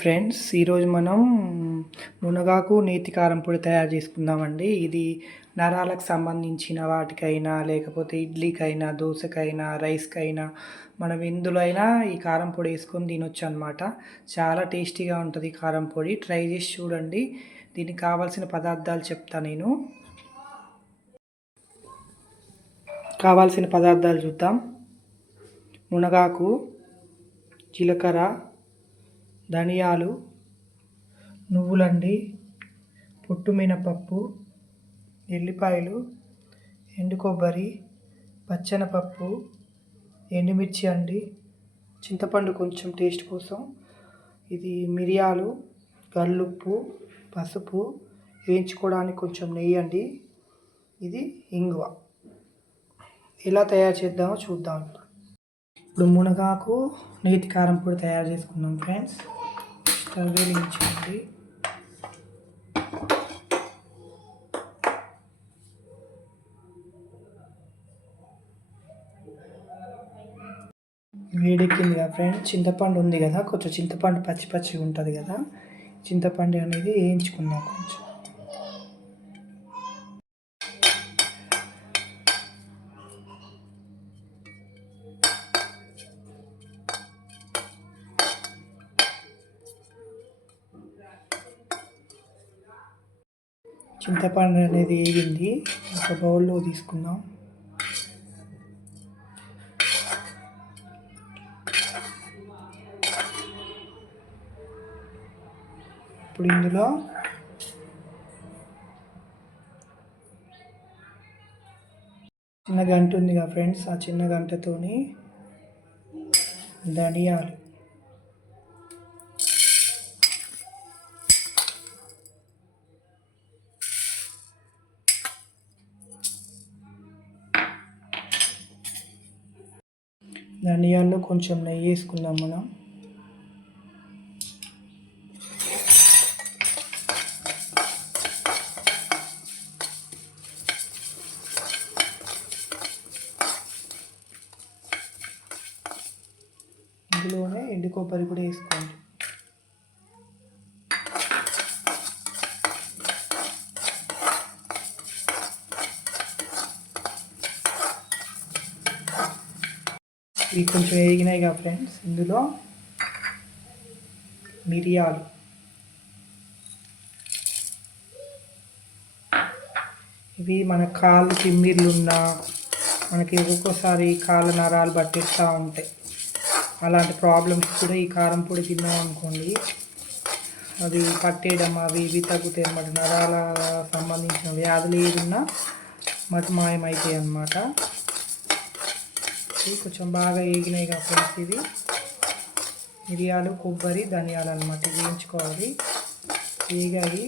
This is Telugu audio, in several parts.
ఫ్రెండ్స్ ఈరోజు మనం మునగాకు నేతి కారం పొడి తయారు చేసుకుందామండి. ఇది నరాలకు సంబంధించిన వాటికైనా లేకపోతే ఇడ్లీకైనా దోశకైనా రైస్కైనా మనం ఎందులో అయినా ఈ కారం పొడి వేసుకొని తినొచ్చు అనమాట చాలా టేస్టీగా ఉంటుంది కారం పొడి. ట్రై చేసి చూడండి. దీనికి కావాల్సిన పదార్థాలు చెప్తా నేను. కావాల్సిన పదార్థాలు చూద్దాం. మునగాకు జీలకర్ర ధనియాలు నువ్వులండి పొట్టు మినపప్పు ఎల్లిపాయలు ఎండు కొబ్బరి పచ్చెనపప్పు ఎండుమిర్చి అండి చింతపండు కొంచెం టేస్ట్ కోసం. ఇది మిరియాలు గల్లుప్పు పసుపు వేయించుకోవడానికి కొంచెం నెయ్యి అండి. ఇది ఇంగువ. ఎలా తయారు చేద్దామో చూద్దాం. ఇప్పుడు మునగాకు నేతి కారం పొడి తయారు చేసుకుందాం ఫ్రెండ్స్. కదిలించండి. వేడెక్కింది కదా ఫ్రెండ్ చింతపండు ఉంది కదా కొంచెం చింతపండు పచ్చి పచ్చిగా ఉంటుంది కదా. చింతపండు అనేది వేయించుకుందాం కొంచెం. చింతపండు అనేది వేగింది. ఒక బౌల్లో తీసుకుందాం. ఇప్పుడు ఇందులో చిన్న గంట ఉంది కదా ఫ్రెండ్స్ ఆ చిన్న గంటతోని ధనియాలు. ధనియాల్లో కొంచెం నెయ్యి వేసుకుందాం మనం ఇందులోనే ఎండు కొబ్బరి కూడా వేసుకోండి ఇవి కొంచెం ఎదిగినాయి కదా ఫ్రెండ్స్ ఇందులో మిరియాలు. ఇవి మన కాళ్ళు తిమ్మిర్లు ఉన్నా మనకి ఒక్కొక్కసారి కాళ్ళ నరాలు పట్టిస్తూ ఉంటాయి. అలాంటి ప్రాబ్లమ్స్ కూడా ఈ కారం పొడి తిన్నాం అనుకోండి అది పట్టేయడం అవి ఇవి తగ్గుతాయి అన్నమాట నరాల సంబంధించిన వ్యాధులు ఏదున్నా మటు మాయమవుతాయి అన్నమాట ఇవి కొంచెం బాగా వేగినాయి కాబట్టి ఇది. మిరియాలు కొబ్బరి ధనియాలు అనమాట వేయించుకోవాలి. వేగాయి.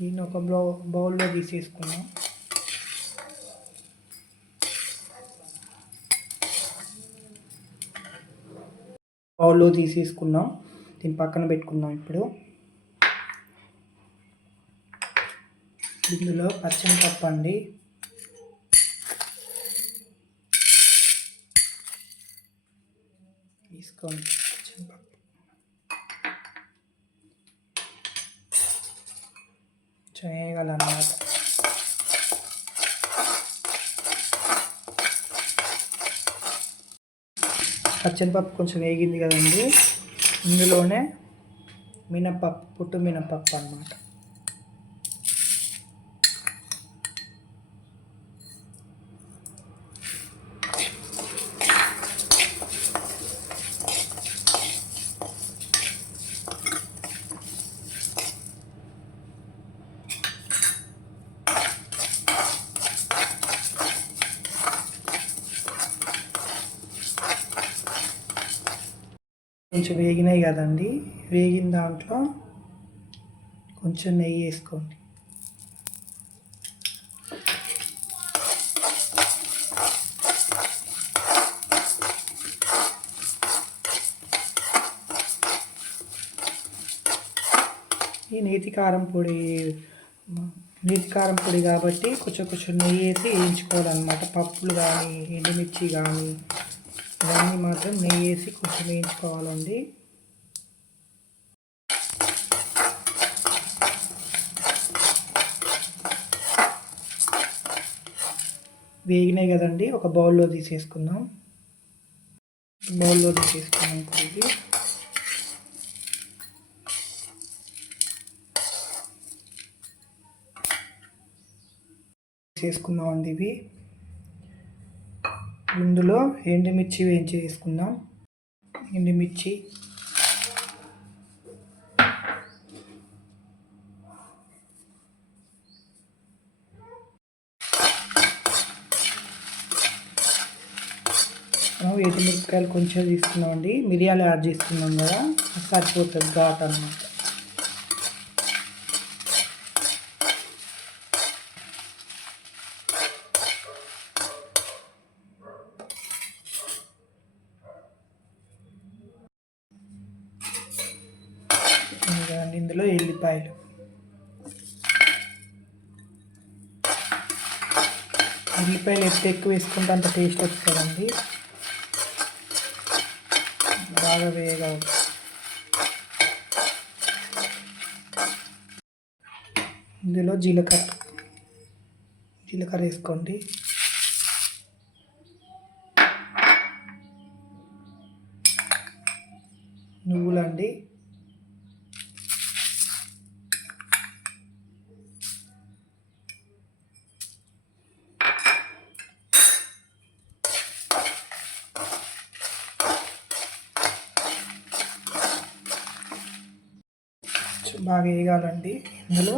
దీన్ని ఒక బౌ బౌల్లో తీసేసుకున్నాం బౌల్లో తీసేసుకున్నాం దీన్ని పక్కన పెట్టుకుందాం ఇప్పుడు. ఇందులో పచ్చనిపప్పు అండి. తీసుకోండి పచ్చనిపప్పు చేయగలన్నమాట పచ్చనిపప్పు కొంచెం వేగింది కదండి. ఇందులోనే మినపప్పు పుట్టు మినపప్పు అన్నమాట. కొంచెం వేగినాయి కదండి. వేగిన దాంట్లో కొంచెం నెయ్యి వేసుకోండి. ఈ నేతి కారం పొడి నేతి కారం పొడి కాబట్టి కొంచెం కొంచెం నెయ్యి వేసి వేయించుకోవాలన్నమాట. పప్పులు కానీ ఎండుమిర్చి కానీ ఇవన్నీ మాత్రం నెయ్యి వేసి కొంచెం వేయించుకోవాలండి. వేగినాయి కదండి ఒక బౌల్లో తీసేసుకుందాం. బౌల్లో తీసేసుకున్నాం ఇప్పుడు ఇది. చేసుకుందామండి ఇవి. ఇందులో ఎండుమిర్చి వేయించి వేసుకుందాం ఎండుమిర్చి. మనం వేటి మిరపకాయలు కొంచెం తీసుకున్నామండి. మిరియాలు యాడ్ చేసుకున్నాం కదా. సరిపోతుంది ఘాట్ అన్నమాట ఇంకా ఇందులో ఎల్లిపాయలు ఉల్లిపాయలు ఎంత ఎక్కువ వేసుకుంటే అంత టేస్ట్ వస్తుందండి. బాగా వేయగా ఇందులో జీలకర్ర జీలకర్ర వేసుకోండి. నువ్వులండి కొంచెం బాగా వేయగాలండి ఇందులో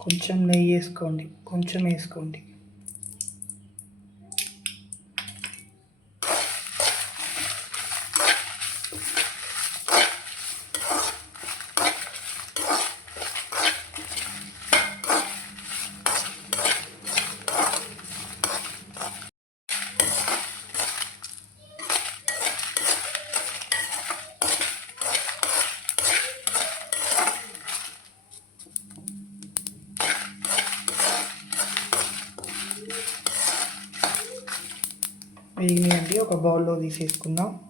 కొంచెం నెయ్యి వేసుకోండి. కొంచెం వేసుకోండి. ఒక బౌల్లో తీసేసుకుందాం.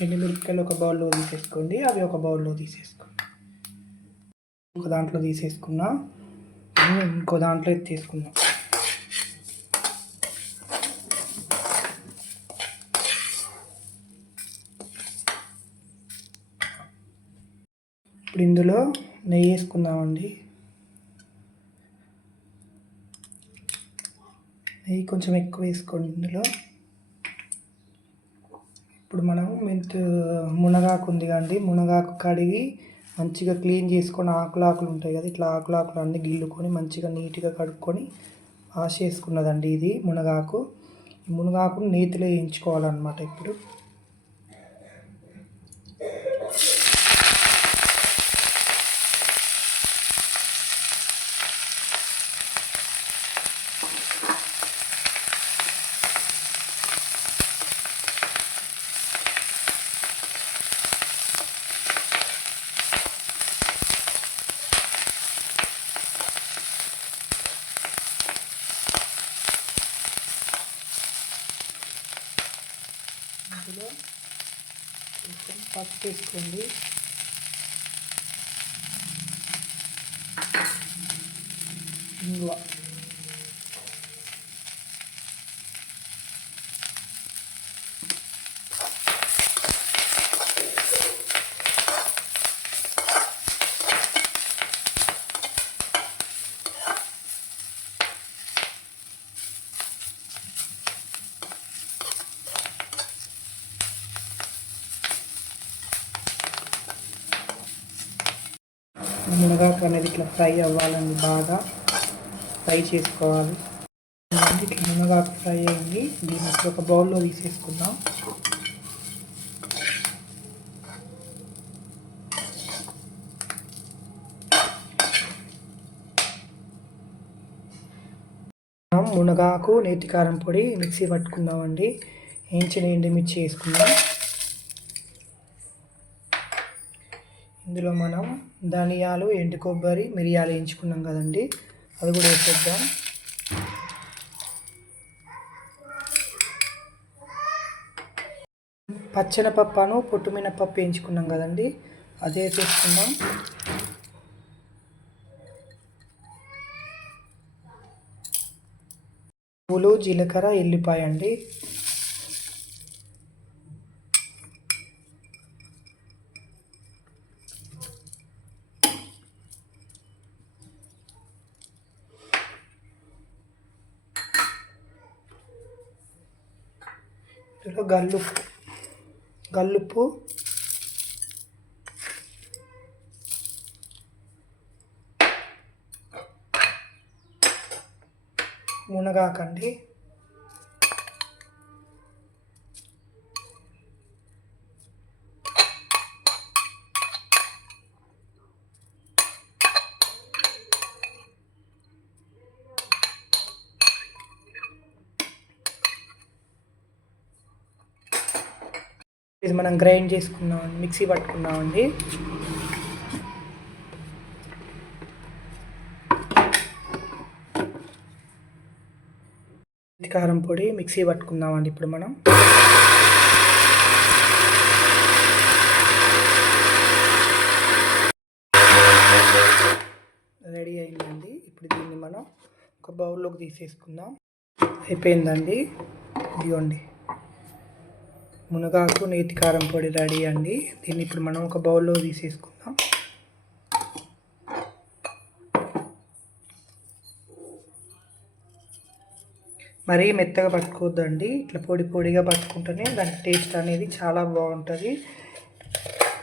ఎండుమిరపకాయలు ఒక బౌల్లో తీసేసుకోండి అవి ఒక బౌల్లో తీసేసుకోండి. ఒక దాంట్లో తీసేసుకున్నా. ఇంకో దాంట్లో ఎత్తేసుకుందాం. ఇప్పుడు ఇందులో నెయ్యి వేసుకుందామండి. నెయ్యి కొంచెం ఎక్కువ వేసుకోండి ఇందులో. ఇప్పుడు మనం మెంతు మునగాకు ఉంది కండి మునగాకు కడిగి మంచిగా క్లీన్ చేసుకొని ఆకులు ఆకులు ఉంటాయి కదా ఇట్లా ఆకులు ఆకులు అన్నీ గిల్లుకొని మంచిగా నీట్గా కడుక్కొని వాష్ చేసుకున్నదండి ఇది మునగాకు. మునగాకును నేతిలో వేయించుకోవాలన్నమాట ఇప్పుడు. ఇందులో కొంచెం పసుపు వేసుకోండి. ఇంగువ. మునగాకు అనేది ఇట్లా ఫ్రై అవ్వాలండి బాగా ఫ్రై చేసుకోవాలి. ఇట్లా మునగాకు ఫ్రై అయింది దీన్ని ఇప్పుడు ఒక బౌల్లో తీసేసుకుందాం. మనం మునగాకు నేతికారం పొడి మిక్సీ పట్టుకుందామండి. వేయించిన ఎండుమిర్చి వేసుకుందాం. ఇందులో మనం ధనియాలు ఎండు కొబ్బరి మిరియాలు వేయించుకున్నాం కదండి. అది కూడా వేసేద్దాం. పచ్చెనపప్పును పొట్టు మినపప్పు వేయించుకున్నాం కదండి. అదే వేసుకుందాం పువ్వులు జీలకర్ర ఎల్లిపాయ అండి ఇందులో గల్లుప్పు. గల్లుప్పు. మునగాకండి ఇది మనం గ్రైండ్ చేసుకున్నాం మిక్సీ పట్టుకున్నామండి కారం పొడి మిక్సీ పట్టుకుందామండి ఇప్పుడు మనం. రెడీ అయిందండి. ఇప్పుడు దీన్ని మనం ఒక బౌల్లోకి తీసేసుకుందాం. అయిపోయిందండి. ఇదిగోండి. మునగాకు నేతి కారం పొడి రెడీ అండి. దీన్ని ఇప్పుడు మనం ఒక బౌల్లో తీసేసుకుందాం. మరీ మెత్తగా పట్టుకోవద్దండి. ఇట్లా పొడి పొడిగా పట్టుకుంటేనే దాని టేస్ట్ అనేది చాలా బాగుంటుంది.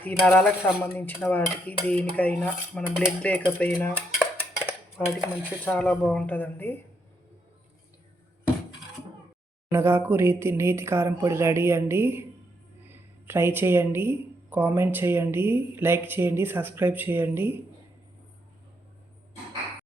ఈ నరాలకు సంబంధించిన వాటికి దేనికైనా మనం బ్లడ్ లేకపోయినా వాటికి మంచిగా చాలా బాగుంటుందండి. మునగాకు రీతి నేతి కారం పొడి రెడీ అండి. ట్రై చేయండి కామెంట్ చేయండి లైక్ చేయండి సబ్స్క్రైబ్ చేయండి.